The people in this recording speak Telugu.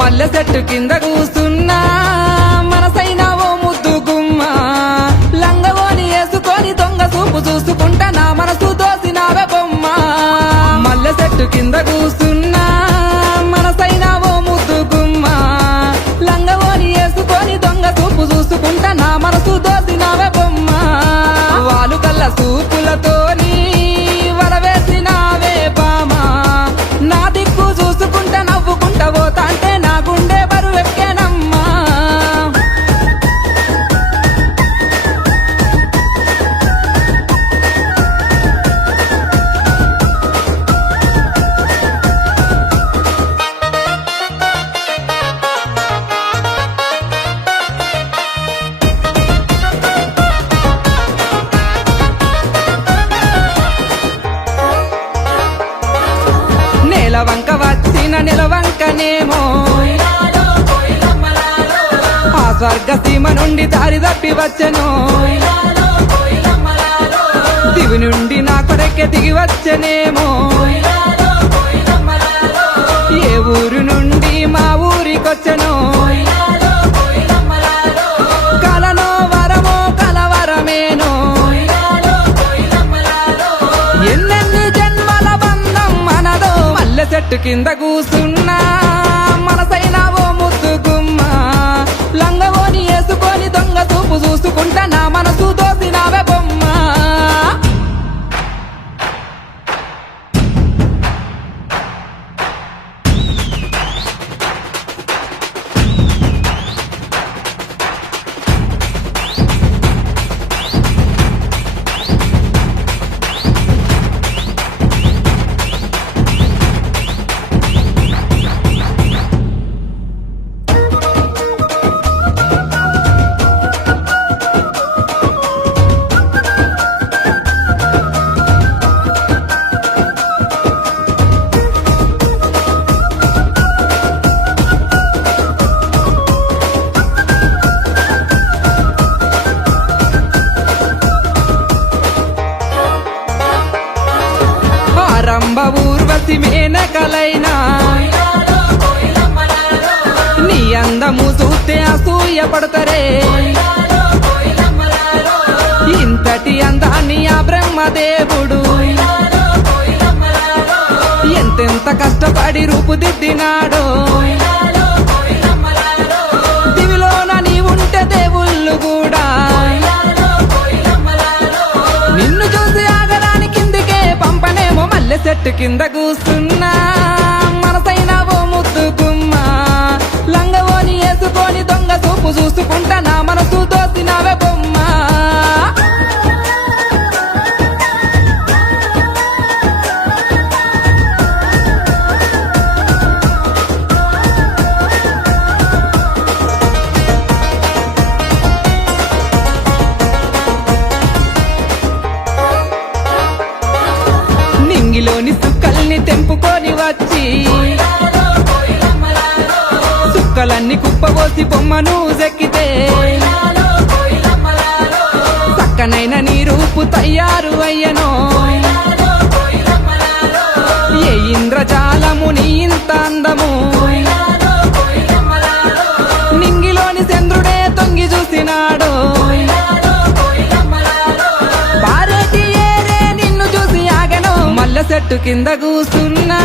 మల్లె చెట్టు కింద కూసున్నా మనసైన ఓ ముద్దు గుమ్మ లంగవోని వేసుకొని దొంగ చూపు చూసుకుంటా నా మనసు దోసినావే బొమ్మ మల్లె చెట్టు కింద కూసున్నా మనసైన ఓ ముద్దు గుమ్మ లంగవోని వేసుకొని దొంగ చూపు చూసుకుంటా నా మనసు దోసినావే బొమ్మ వాలు కల్ల చూపులతోని వలవేసినావే బామా నా దిక్కు చూసుకుంటా నవ్వుకుంటా పోతా అంటే నా గుండె బరువెక్కేనమ్మా నెలవంక వచ్చిన నిలవంకనేమో ఆ స్వర్గ సీమ నుండి దారి తప్పి వచ్చెను దివి నుండి నా కొరకే దిగి వచ్చెనేమో ఏ ఊరు నుండి మా ఊరికొచ్చెను కలనో వరమో కలవరమేనో ఎన్నెన్ని జన్మల బంధం మనదో మల్లె చెట్టు కింద కూసున్నా మనసైన ఓ ముద్దు గుమ్మ లంగవోని వేసుకొని దొంగ చూపు చూసుకుంటా నా మనసు దోసినావే బొమ్మ రంభ ఊర్వశి మేనకలైనా నీ అందము చూస్తే అసూయ పడతారే ఇంతటి అందాన్ని ఆ బ్రహ్మదేవుడు ఎంతెంత కష్టపడి రూపుదిద్దినాడో దివిలోన నీ ఉంటే దేవుళ్ళు కూడా నిన్ను చూసి ఆగరాని కిందికే పంపనేమో మల్లె చెట్టు కింద కూసున్నా మనసైన ఓ ముద్దు గుమ్మ లంగవోని వేసుకొని దొంగ చూపు చూసుకుంటా నా మనసు దోసినావే బొమ్మ నింగిలోని సుక్కల్ని తెంపుకొని వచ్చి సుక్కలన్నీ కుప్పబోసి బొమ్మను చెక్కితే చక్కనైన నీ రూపు తయారు అయ్యనో ఏ ఇంద్రజాలము నీ ఇంత అందము నింగిలోని చంద్రుడే తొంగి చూసినాడో పారేటి ఏరే నిన్ను చూసి ఆగను మల్లె చెట్టు కింద కూసున్నా